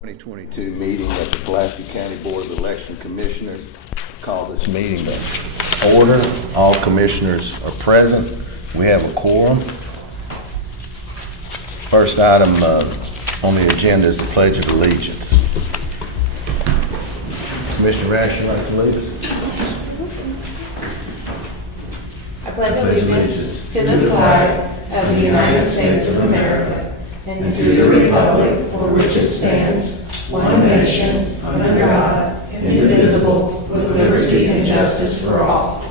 2022 meeting of the Pulaski County Board of Election Commissioners. Call this meeting to order. All commissioners are present. We have a quorum. First item on the agenda is the Pledge of Allegiance. Commissioner Rash, you'd like to lead us? I pledge allegiance to the flag of the United States of America and to the republic for which it stands, one nation, under God, indivisible, with liberty and justice for all.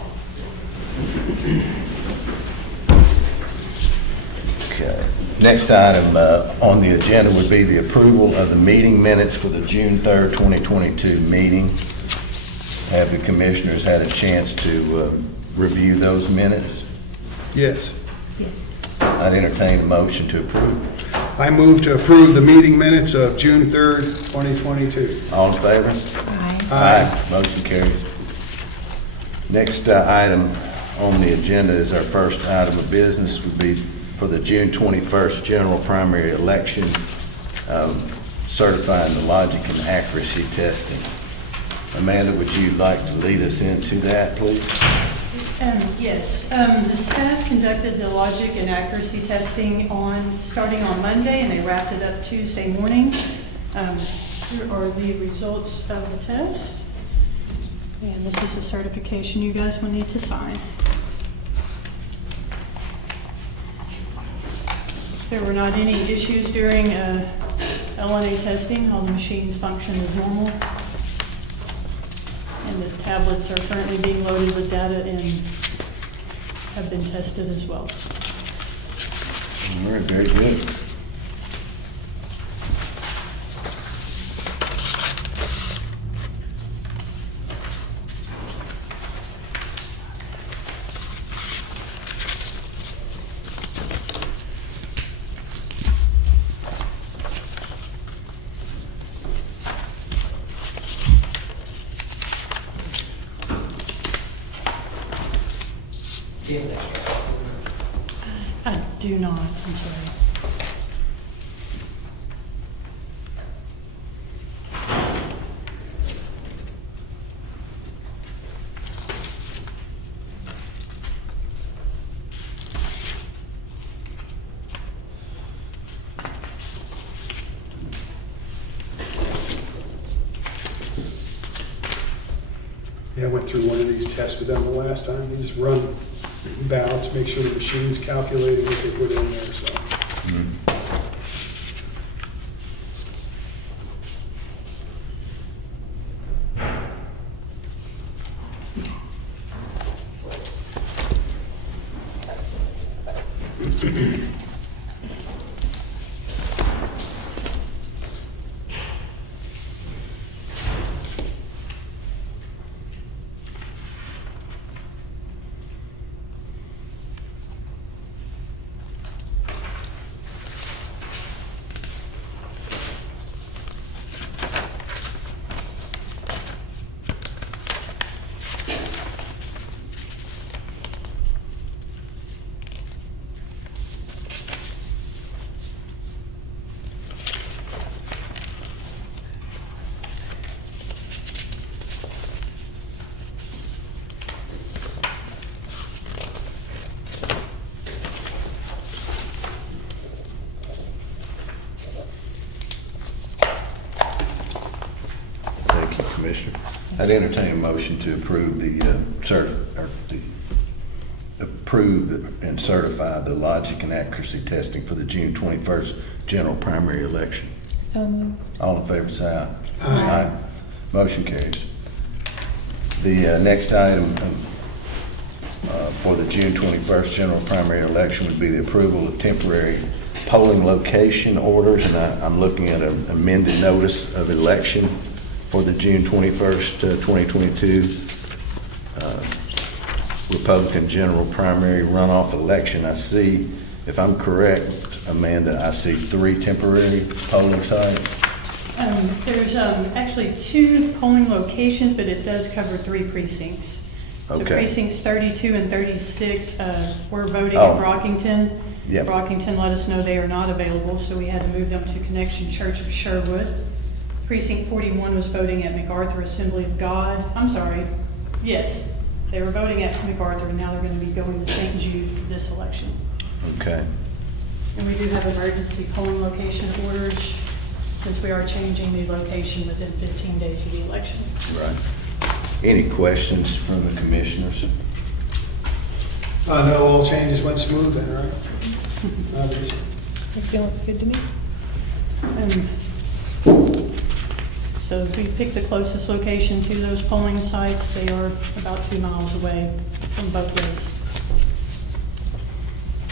Okay. Next item on the agenda would be the approval of the meeting minutes for the June 3rd, 2022 meeting. Have the commissioners had a chance to review those minutes? Yes. I'd entertain a motion to approve. I move to approve the meeting minutes of June 3rd, 2022. All in favor? Aye. Motion carries. Next item on the agenda is our first item of business would be for the June 21st general primary election, certifying the logic and accuracy testing. Amanda, would you like to lead us into that, please? Yes, the staff conducted the logic and accuracy testing starting on Monday, and they wrapped it up Tuesday morning. Here are the results of the test, and this is the certification you guys will need to sign. There were not any issues during LNA testing. All the machines function as normal. And the tablets are currently being loaded with data and have been tested as well. All right, very good. I do not, I'm sorry. Yeah, I went through one of these tests with them the last time. They just run ballots, make sure the machine's calculating what they put in there, so. Thank you, Commissioner. I'd entertain a motion to approve approve and certify the logic and accuracy testing for the June 21st general primary election. So moved. All in favor, say aye. Aye. Motion carries. The next item for the June 21st general primary election would be the approval of temporary polling location orders, and I'm looking at an amended notice of election for the June 21st, 2022 Republican general primary runoff election. I see, if I'm correct, Amanda, I see 3 temporary polling sites. There's actually 2 polling locations, but it does cover 3 precincts. So Okay. precincts 32 and 36, we're voting Oh. in Brockington. Yep. Brockington let us know they are not available, so we had to move them to Connection Church of Sherwood. Precinct 41 was voting at MacArthur Assembly of God. I'm sorry, yes, they were voting at MacArthur, and now they're going to be going to St. Jude for this election. Okay. And we do have emergency polling location orders, since we are changing the location within 15 days of the election. Right. Any questions from the commissioners? I know all changes went smooth then, right? Obviously. It feels good to me. And so if we pick the closest location to those polling sites, they are about 2 miles away from both ways.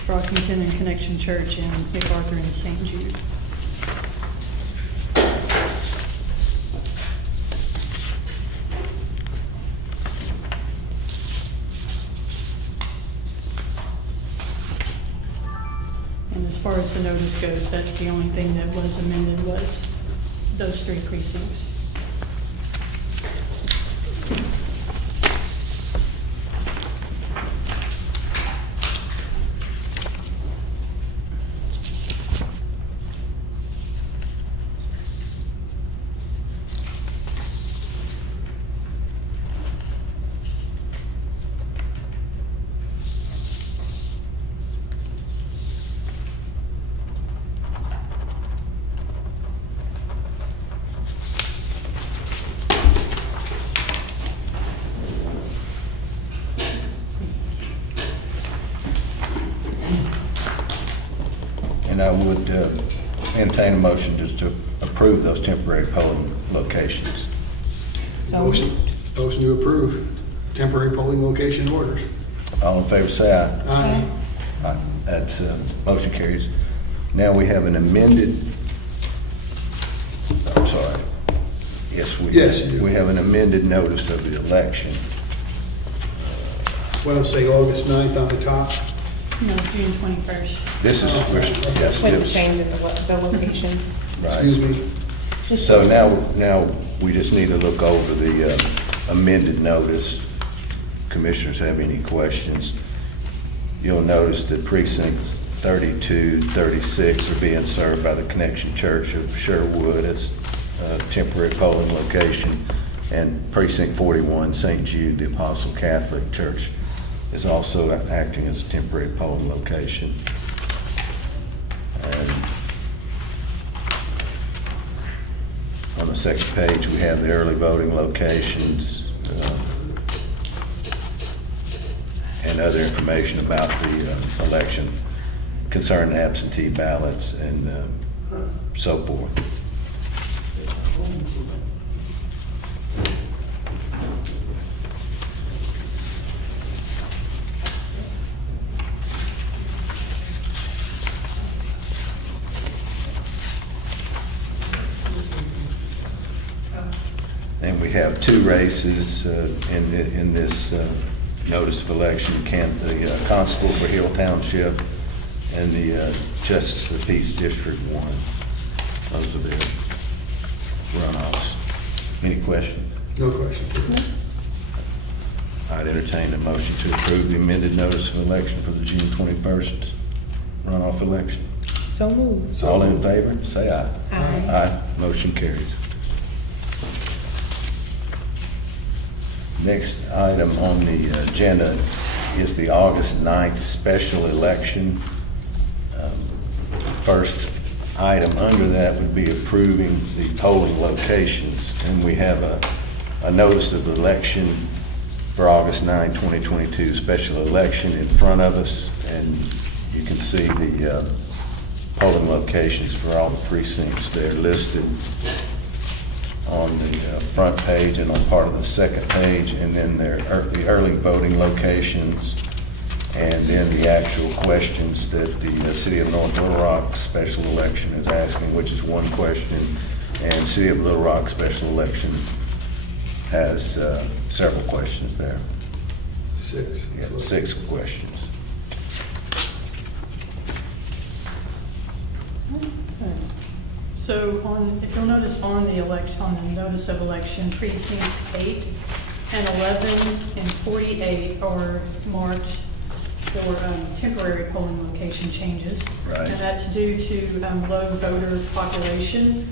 Brockington and Connection Church and MacArthur and St. Jude. And as far as the notice goes, that's the only thing that was amended was those 3 precincts. And I would entertain a motion just to approve those temporary polling locations. So Motion to approve temporary polling location orders. All in favor, say aye. Aye. Aye. That's, motion carries. Now we have an amended, I'm sorry. Yes, Yes, you do. we have an amended notice of the election. What I'll say, August 9th on the top. No, June 21st. This is, yes, with the yes, change in the locations. Excuse right. me. So now we just need to look over the amended notice. Commissioners have any questions? You'll notice that precinct 32, 36 are being served by the Connection Church of Sherwood as a temporary polling location. And precinct 41, St. Jude, the Apostle Catholic Church, is also acting as a temporary polling location. And on the second page, we have the early voting locations and other information about the election concerning absentee ballots and so forth. And we have 2 races in this notice of election, the Constable for Hill Township and the Justice of the Peace District 1. Those are the runoffs. Any questions? No question. I'd entertain a motion to approve the amended notice of election for the June 21st runoff election. So moved. All in favor, say aye. Aye. Aye. Motion carries. Next item on the agenda is the August 9th special election. First item under that would be approving the polling locations. And we have a notice of election for August 9, 2022, special election in front of us. And you can see the polling locations for all the precincts. They're listed on the front page and on part of the second page, and then there are the early voting locations, and then the actual questions that the City of North Little Rock special election is asking, which is 1 question, and City of Little Rock special election has several questions there. 6. Yeah, 6 questions. So if you'll notice on the notice of election, precincts 8 and 11 and 48 are marked for temporary polling location changes. Right. And that's due to low voter population.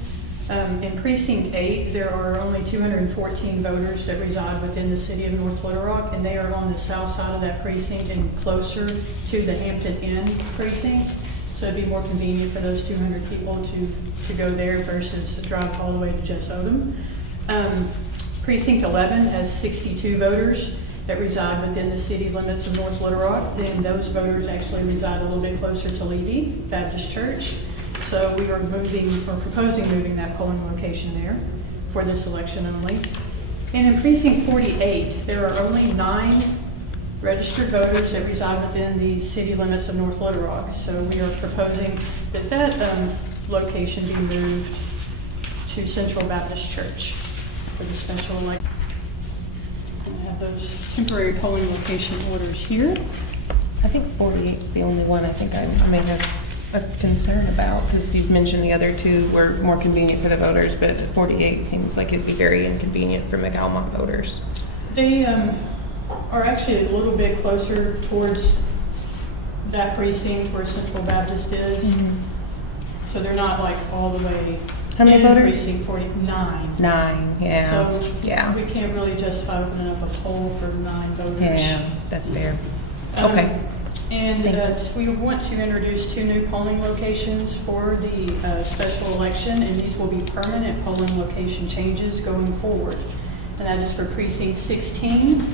In precinct 8, there are only 214 voters that reside within the city of North Little Rock, and they are on the south side of that precinct and closer to the Hampton Inn precinct. So it'd be more convenient for those 200 people to go there versus drive all the way to Jess Odom. Precinct 11 has 62 voters that reside within the city limits of North Little Rock. Then those voters actually reside a little bit closer to Levy Baptist Church. So we are proposing moving that polling location there for this election only. And in precinct 48, there are only 9 registered voters that reside within the city limits of North Little Rock. So we are proposing that location be moved to Central Baptist Church for the special election. I have those temporary polling location orders here. I think 48 is the only one I think I may have a concern about, because you've mentioned the other 2 were more convenient for the voters, but 48 seems like it'd be very inconvenient for McAlmont voters. They are actually a little bit closer towards that precinct where Central Baptist is. Mm-hmm. So they're not like all the way How many in voters? precinct 49. 9, yeah. So yeah. we can't really justify opening up a poll for 9 voters. Yeah, that's fair. Okay. And Thank we want to introduce 2 new polling locations for the special election, and these will be permanent polling location changes going forward. And that is for precinct 16.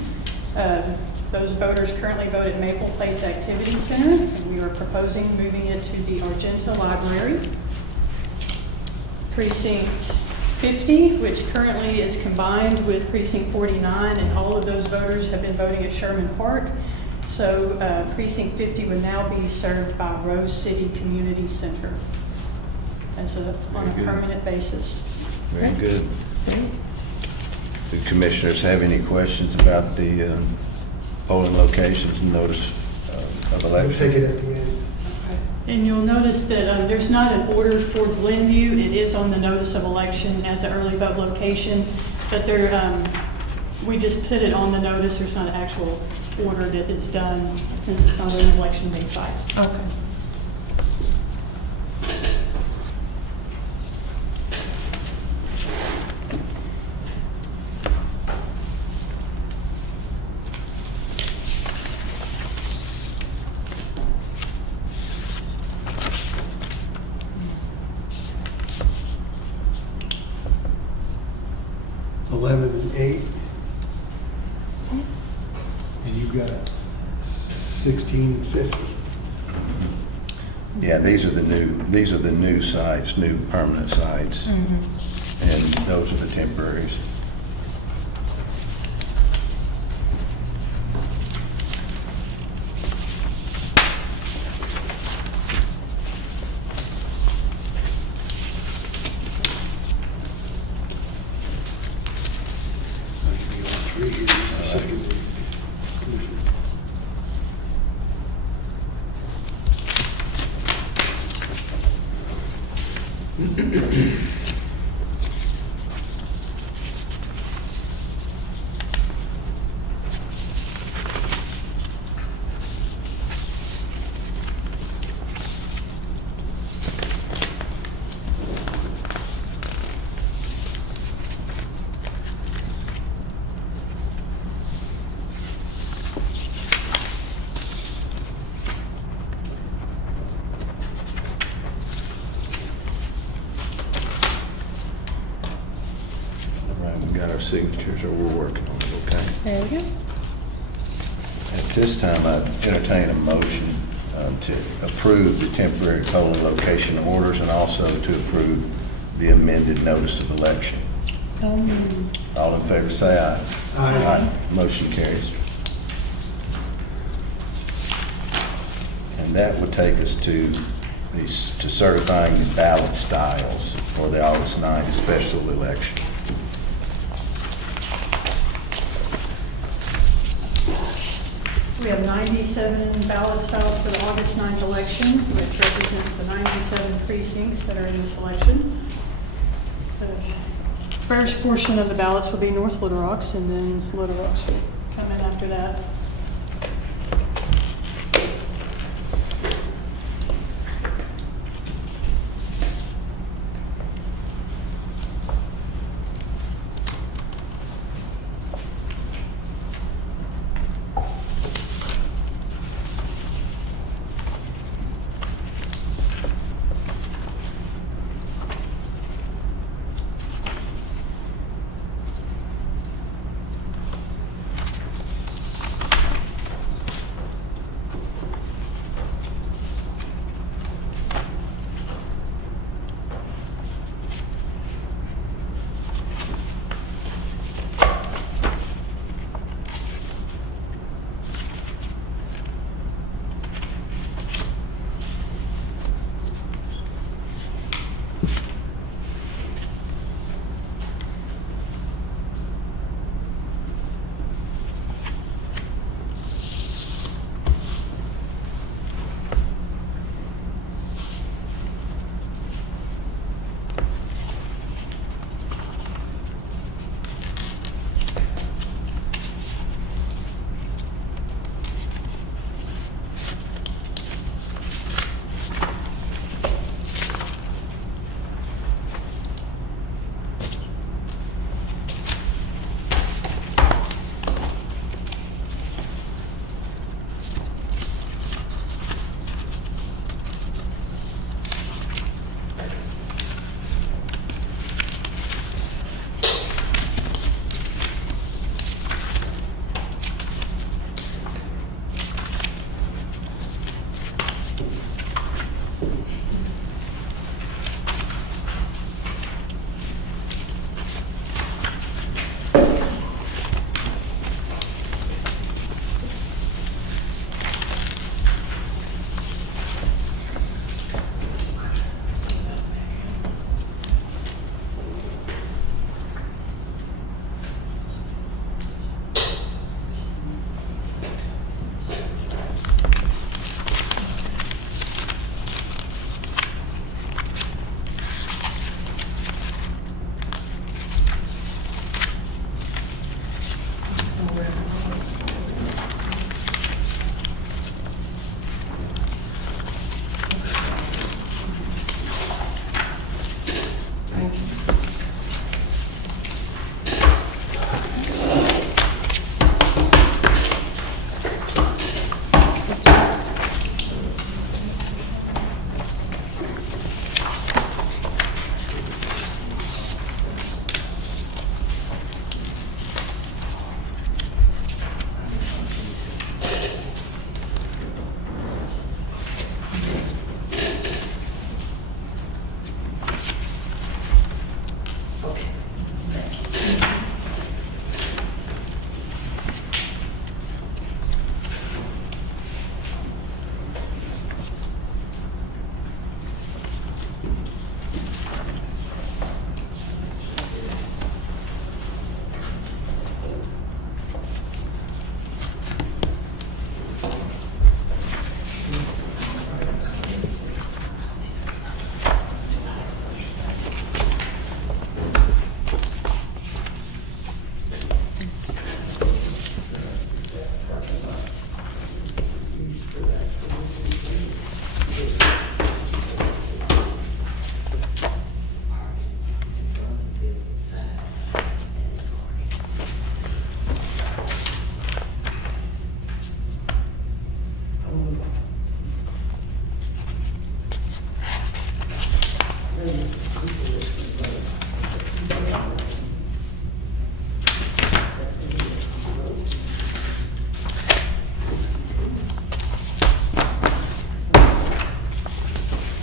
Those voters currently vote at Maple Place Activity Center, and we are proposing moving it to the Argenta Library. Precinct 50, which currently is combined with precinct 49, and all of those voters have been voting at Sherman Park. So precinct 50 would now be served by Rose City Community Center on a Very good. permanent basis. Very good. Do commissioners have any questions about the polling locations and notice of We'll election? take it at the end. And you'll notice that there's not an order for Glenview. It is on the notice of election as an early vote location, but we just put it on the notice. There's not an actual order that is done since it's not an election day site. Okay. And 8. And you've got 16 and 50. Yeah, these are the new sites, new permanent sites, and those are the temporaries. I'll give you all 3 here, just a second. All right, we got our signatures, or we're working on it, okay? There we go. At this time, I entertain a motion to approve the temporary polling location orders and also to approve the amended notice of election. So moved. All in favor, say aye. Aye. Motion carries. And that would take us to certifying the ballot styles for the August 9th special election. We have 97 ballot styles for the August 9th election, which represents the 97 precincts that are in this election. The first portion of the ballots will be North Little Rocks, and then Little Rocks will come in after that.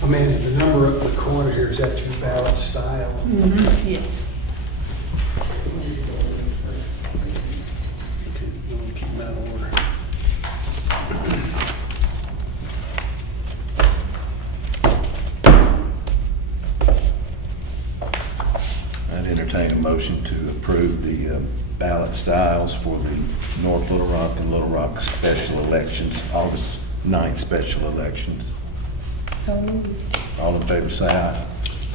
Amanda, the number up in the corner here, is that your ballot style? Yes. Okay, we'll keep that in order. I'd entertain a motion to approve the ballot styles for the North Little Rock and Little Rock special elections, August 9th special elections. So moved. All in favor, say aye.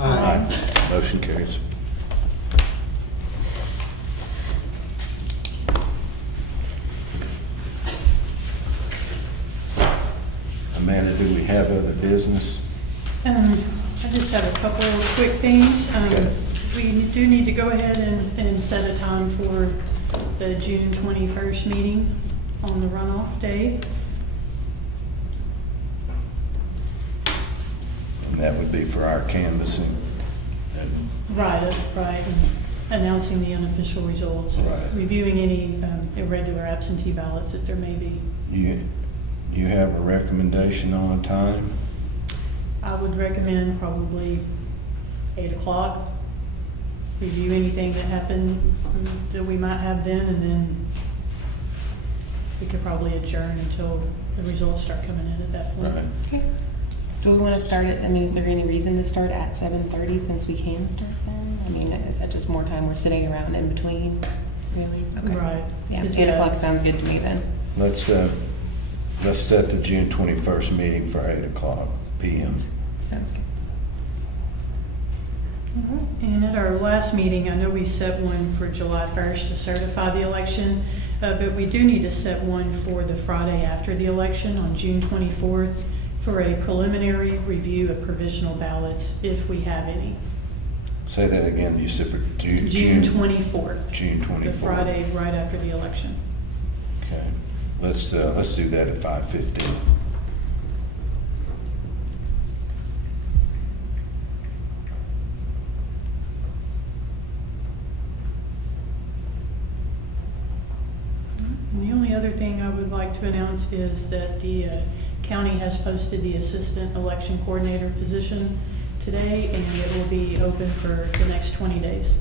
Aye. Motion carries. Amanda, do we have other business? I just have a couple of quick things. Okay. We do need to go ahead and set a time for the June 21st meeting on the runoff day. And that would be for our canvassing. And Right, right. And announcing the unofficial results. Right. Reviewing any irregular absentee ballots that there may be. you have a recommendation on a time? I would recommend probably 8 o'clock. Review anything that happened that we might have then, and then we could probably adjourn until the results start coming in at that point. Right. Okay. Do we want to start it? I mean, is there any reason to start at 7:30 since we can start then? I mean, is that just more time we're sitting around in between? Really? Okay. Right. Yeah, Is 8 that- o'clock sounds good to me then. Let's set the June 21st meeting for 8 o'clock PM. Sounds good. All right. And at our last meeting, I know we set one for July 1st to certify the election, but we do need to set one for the Friday after the election on June 24th for a preliminary review of provisional ballots, if we have any. Say that again, you said for June 24th, June 24th. the Friday right after the election. Okay, let's do that at 5:15. And the only other thing I would like to announce is that the county has posted the assistant election coordinator position today, and it will be open for the next 20 days.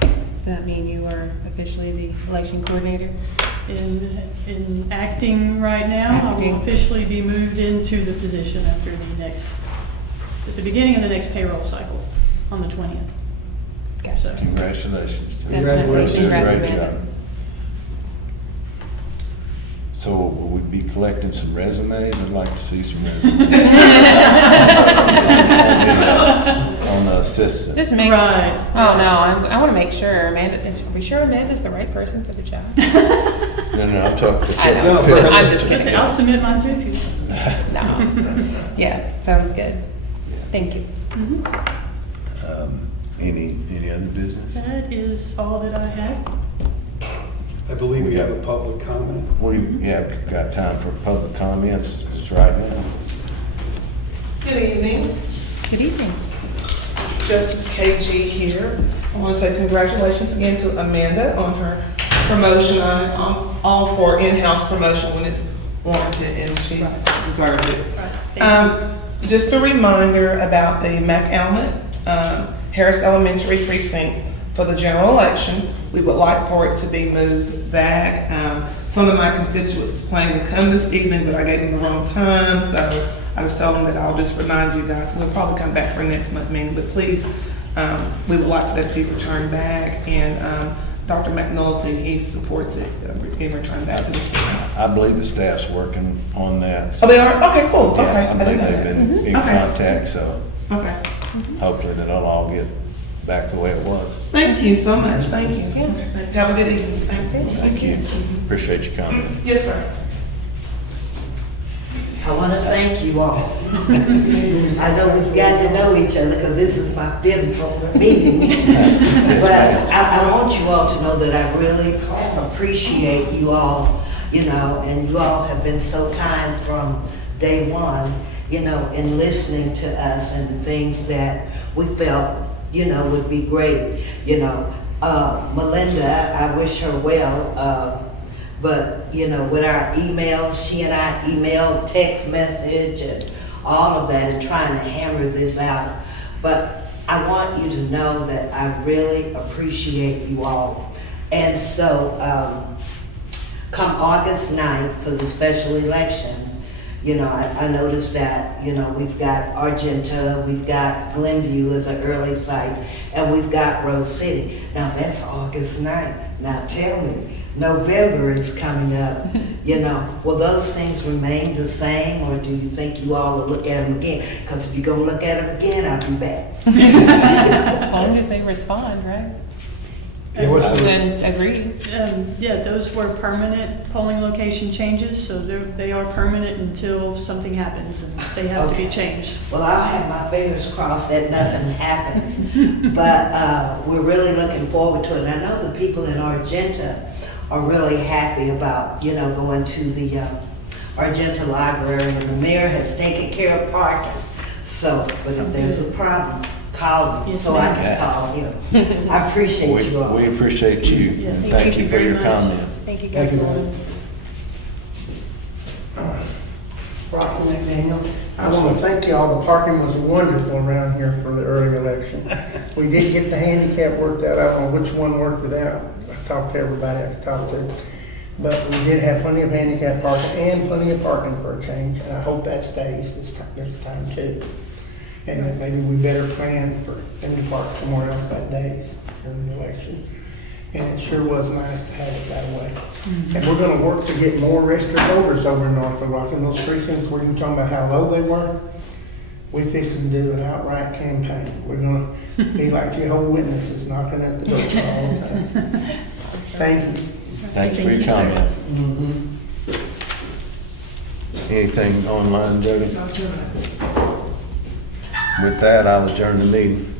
Does that mean you are officially the election coordinator? In acting right now, I will Acting. officially be moved into the position at the beginning of the next payroll cycle on the 20th. Gotcha. So, Congratulations. Definitely. Doing a Congrats, great Amanda. job. So will we be collecting some resumes? I'd like to see some resumes. On the assistant. Just make. Right. Oh no, I want to make sure Amanda. Are we sure Amanda's the right person for the job? No, I'm talking. I know. I'm just kidding. I'll submit mine too if you want. No. Yeah, sounds good. Thank you. Any other business? That is all that I have. I believe we have a public comment. We have got time for public comments. It's right now. Good evening, Good evening. Justice KG here. I want to say congratulations again to Amanda on her promotion. I'm all for in-house promotion when it's warranted, and she deserved it. Right. Thank you. Just a reminder about the McAllen Harris Elementary precinct for the general election. We would like for it to be moved back. Some of my constituents is planning to come this evening, but I gave them the wrong time, so I just told them that I'll just remind you guys. We'll probably come back for next month meeting, but please, we would like for that to be returned back. And Dr. McNulty, he supports it being returned back to the school. I believe the staff's working on that. Oh, they are? Okay, cool. Yeah, Okay. I didn't believe know they've that. been in Okay. contact, so Okay. hopefully that'll all get back the way it was. Thank you so much. Thank you. Okay. Let's have a good evening. Thanks. Thank you. Appreciate your comment. Yes, sir. I want to thank you all. I know we've gotten to know each other because this is my fifth meeting. But I want you all to know that I really appreciate you all, and you all have been so kind from day one, in listening to us and the things that we felt, would be great. Melinda, I wish her well. But, with our emails, she and I email, text message, and all of that and trying to hammer this out. But I want you to know that I really appreciate you all. And so, come August 9th for the special election, you know, I noticed that, you know, we've got Argenta, we've got Glenview as an early site, and we've got Rose City. Now, that's August 9th. Now, tell me, November is coming up, you know, will those things remain the same, or do you think you all will look at them again? Because if you're going to look at them again, I'll be back. As long as they respond, right? Yeah, what's the- Then agree. Yeah, those were permanent polling location changes, so they are permanent until something happens and they have to be Okay. changed. Well, I'll have my fingers crossed that nothing happens. But we're really looking forward to it. And I know the people in Argenta are really happy about, you know, going to the Argenta Library, and the mayor has taken care of parking. So, but if there's a problem, call me Yes, so I ma'am. can call him. I appreciate you all. We appreciate you. Yeah, and thank Thank you you for very your much. comment. Thank you, Thank you, Councilwoman. Rocky McDaniel. I want to thank you all. The parking was wonderful around here for the early election. We did get the handicap worked out. I don't know which one worked it out. I talked to everybody I could talk to. But we did have plenty of handicap parking and plenty of parking for a change. And I hope that stays this time too. And that maybe we better plan for them to park somewhere else that day during the election. And it sure was nice to have it that way. And we're gonna work to get more registered voters over in North Little Rock. In those precincts where you were talking about how low they were, we fixing to do an outright campaign. We're gonna be like Jehovah's Witnesses knocking at the door all the time. Thank you. Thank you for your Thank you, sir. comment. Anything online, Jody? With that, I'll adjourn the meeting.